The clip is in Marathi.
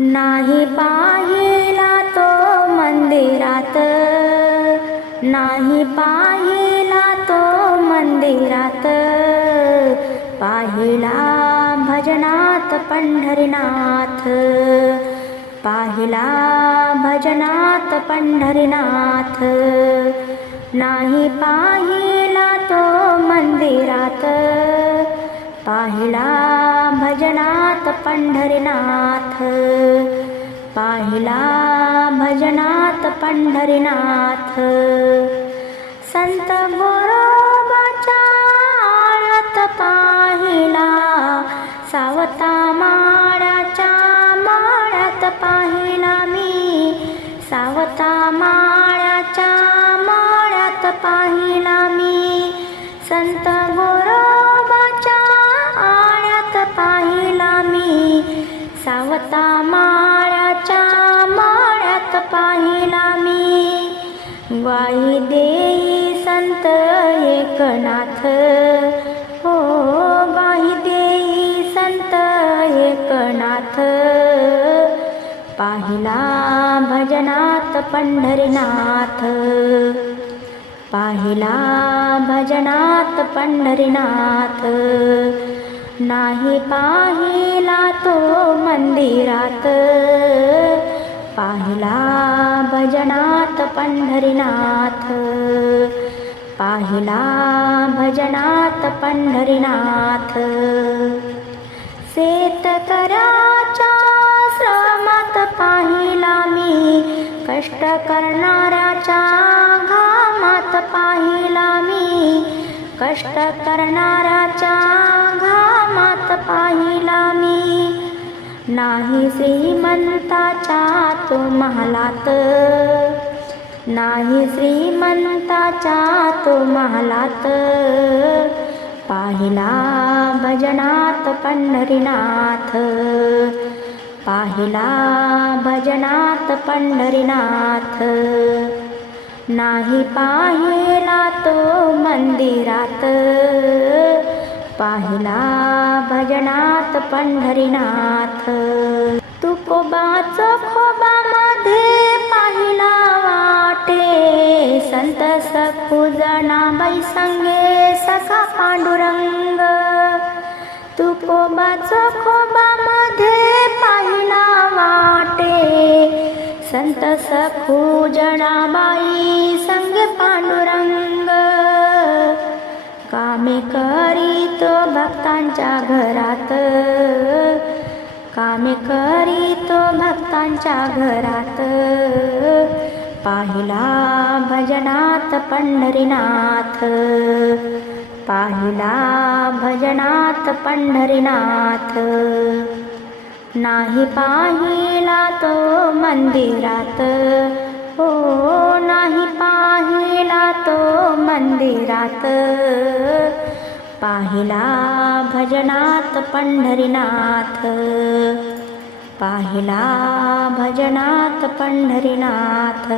नाही पाहिला तो मंदिरात. नाही पाहिला तो मंदिरात. पाहिला भजनात पंढरीनाथ. पाहिला भजनात पंढरीनाथ. नाही पाहिला तो मंदिरात. पाहिला भजनात पंढरीनाथ. पाहिला भजनात पंढरीनाथ. संत गोरोबाच्या आळत पाहिला सावता माळ्याच्या माळ्यात पाहिला मी. सावता माळ्याच्या माळ्यात पाहिला मी. संत गोरोबाच्या वाई देई संत एकनाथ. हो वाई देई संत एकनाथ. पाहिला भजनात पंढरीनाथ. पाहिला भजनात पंढरीनाथ. नाही पाहिला तो मंदिरात. पाहिला भजनात पंढरीनाथ. पाहिला भजनात पंढरीनाथ. शेतकऱ्याच्या श्रमात पाहिला मी. कष्ट करणाऱ्याच्या घामात पाहिला मी. कष्ट करणाऱ्याच्या घामात पाहिला मी. नाही श्रीमंता तो महालात. नाही श्रीमंताच्या तो महालात. पाहिला भजनात पंढरीनाथ. पाहिला भजनात पंढरीनाथ. नाही पाहिला तो मंदिरात. पाहिला भजनात पंढरीनाथ. तुकोबाचा खोबामध्ये पाहिला वाटे. संत सखुजनाबाई संगे सखा पांडुरंग. तुकोबाचा खोबामध्ये पाहिला वाटे. संत सखुजनाबाई संगे पांडुरंग. कामे करीतो भक्तांच्या घरात. कामे करीतो भक्तांच्या घरात. पाहिला भजनात पंढरीनाथ. पाहिला भजनात पंढरीनाथ. नाही पाहिला तो मंदिरात. हो नाही पाहिला तो मंदिरात. पाहिला भजनात पंढरीनाथ. पाहिला भजनात पंढरीनाथ.